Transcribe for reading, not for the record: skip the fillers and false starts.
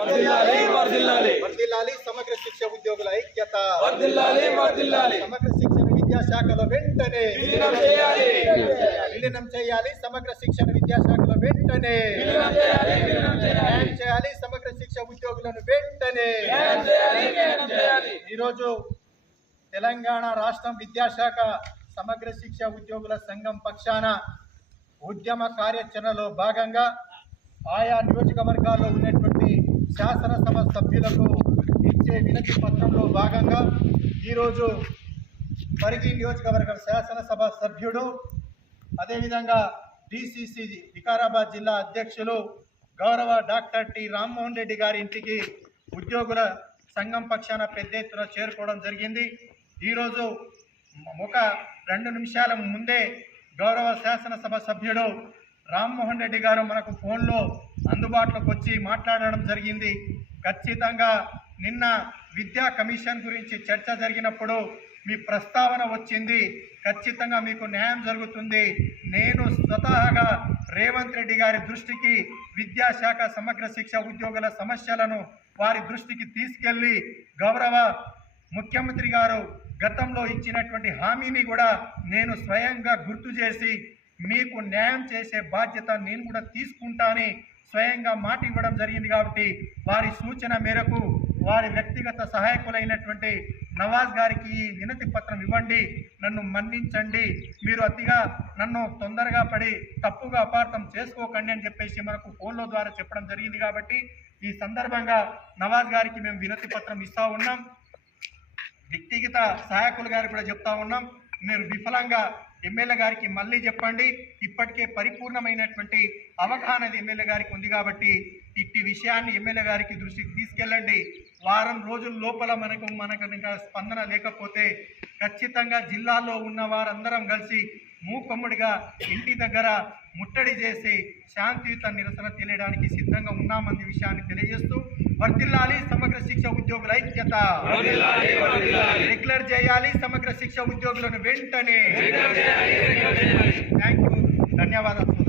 వర్ధిల్లాలి సమగ్ర శిక్ష ఉద్యోగుల ఐక్యత. సమగ్ర శిక్షణ విద్యాశాఖలో వెంటనే విలీనం చేయాలి. సమగ్ర శిక్షణ విద్యాశాఖలో వెంటనే న్యాయం చేయాలి. సమగ్ర శిక్ష ఉద్యోగులను వెంటనే. ఈరోజు తెలంగాణ రాష్ట్రం విద్యాశాఖ సమగ్ర శిక్ష ఉద్యోగుల సంఘం పక్షాన ఉద్యమ కార్యాచరణలో భాగంగా ఆయా నియోజకవర్గాల్లో ఉన్నటువంటి శాసనసభ సభ్యులకు ఇచ్చే వినతి పత్రంలో భాగంగా ఈరోజు పరిగి నియోజకవర్గ శాసనసభ సభ్యుడు, అదేవిధంగా డిసిసి వికారాబాద్ జిల్లా అధ్యక్షులు గౌరవ డాక్టర్ టి రామ్మోహన్ రెడ్డి గారి ఇంటికి ఉద్యోగుల సంఘం పక్షాన పెద్ద ఎత్తున చేరుకోవడం జరిగింది. ఈరోజు ఒక 2 నిమిషాల ముందే గౌరవ శాసనసభ సభ్యుడు రామ్మోహన్ రెడ్డి గారు మనకు ఫోన్లో అందుబాటులోకి వచ్చి మాట్లాడడం జరిగింది. ఖచ్చితంగా నిన్న విద్యా కమిషన్ గురించి చర్చ జరిగినప్పుడు మీ ప్రస్తావన వచ్చింది. ఖచ్చితంగా మీకు న్యాయం జరుగుతుంది. నేను స్వతహాగా రేవంత్ రెడ్డి గారి దృష్టికి విద్యాశాఖ సమగ్ర శిక్ష ఉద్యోగుల సమస్యలను వారి దృష్టికి తీసుకెళ్లి గౌరవ ముఖ్యమంత్రి గారు గతంలో ఇచ్చినటువంటి హామీని కూడా నేను స్వయంగా గుర్తు చేసి మీకు న్యాయం చేసే బాధ్యత నేను కూడా తీసుకుంటానని స్వయంగా మాట ఇవ్వడం జరిగింది. కాబట్టి వారి సూచన మేరకు వారి వ్యక్తిగత సహాయకులైనటువంటి నవాజ్ గారికి ఈ వినతి పత్రం ఇవ్వండి, నన్ను మన్నించండి, మీరు అతిగా నన్ను తొందరగా పడి తప్పుగా అపార్థం చేసుకోకండి అని చెప్పేసి మనకు ఫోన్లో ద్వారా చెప్పడం జరిగింది. కాబట్టి ఈ సందర్భంగా నవాజ్ గారికి మేము వినతి పత్రం ఇస్తూ ఉన్నాం. వ్యక్తిగత సహాయకులు గారికి కూడా చెప్తా ఉన్నాం, మీరు విఫలంగా ఎమ్మెల్యే గారికి మళ్ళీ చెప్పండి. ఇప్పటికే పరిపూర్ణమైనటువంటి అవగాహన ఎమ్మెల్యే గారికి ఉంది కాబట్టి ఇట్టి విషయాన్ని ఎమ్మెల్యే గారికి దృష్టికి తీసుకెళ్ళండి. వారం రోజుల లోపల మనకు ఇంకా స్పందన లేకపోతే ఖచ్చితంగా జిల్లాలో ఉన్న వారందరం కలిసి మూకమ్ముడిగా ఇంటి దగ్గర ముట్టడి చేసి శాంతియుత నిరసన తెలియడానికి సిద్ధంగా ఉన్నామన్న విషయాన్ని తెలియజేస్తూ వర్ధిల్లాలి సమగ్ర శిక్ష ఉద్యోగుల ఐక్యత. డిక్లేర్ చేయాలి సమగ్ర శిక్ష ఉద్యోగులను వెంటనే. థ్యాంక్ యూ, ధన్యవాదాలు.